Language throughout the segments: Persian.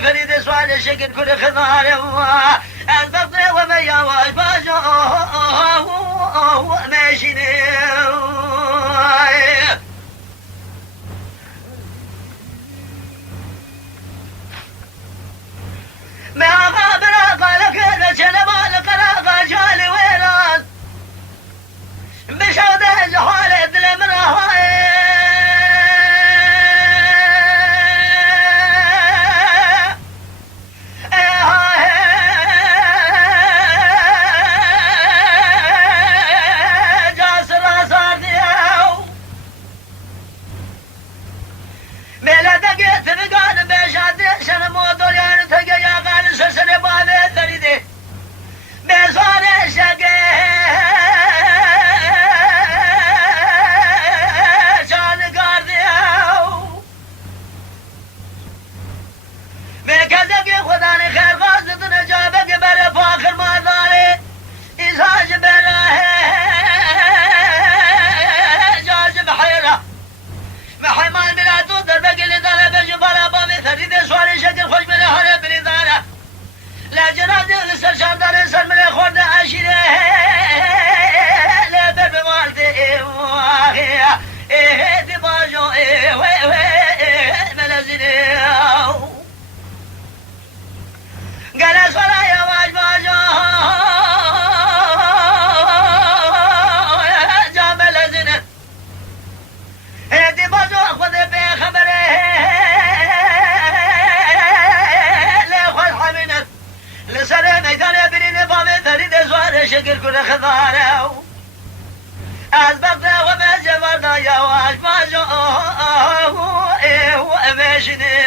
فريد سؤال الشكل كل خضار البطن وميا والباجو ماشيني ما غابر قال كذا جلبال قرا جالي ويران بشود الحالة المراه شكر كل خضاره أزبقنا وما جبرنا يا واش ما جاء وأمشنا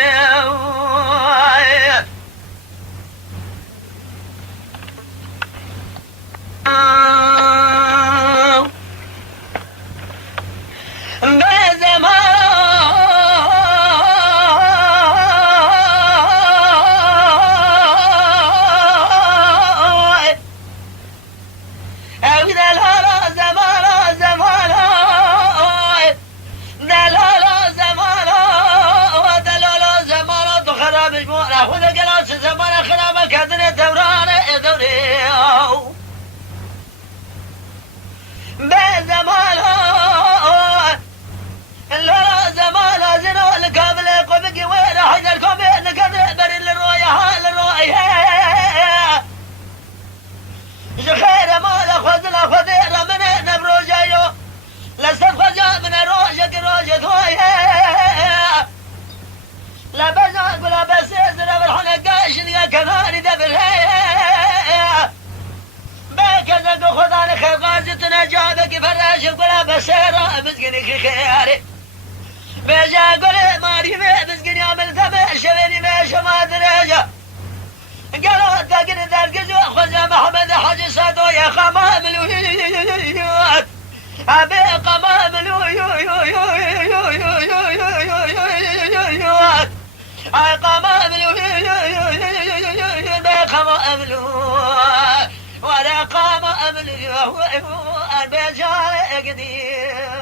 بسيرة مسكينك خياري بيجا قولي ماري مسكين يعمل ثمن شبيني ماشي ما درجة قالوا تاقن ذلك خذ محمد حاج صادو يا خمام الويوت أبي قمام الويوت أي قمام الويوت بخمام الويوت ولا قام أمل البجال قدير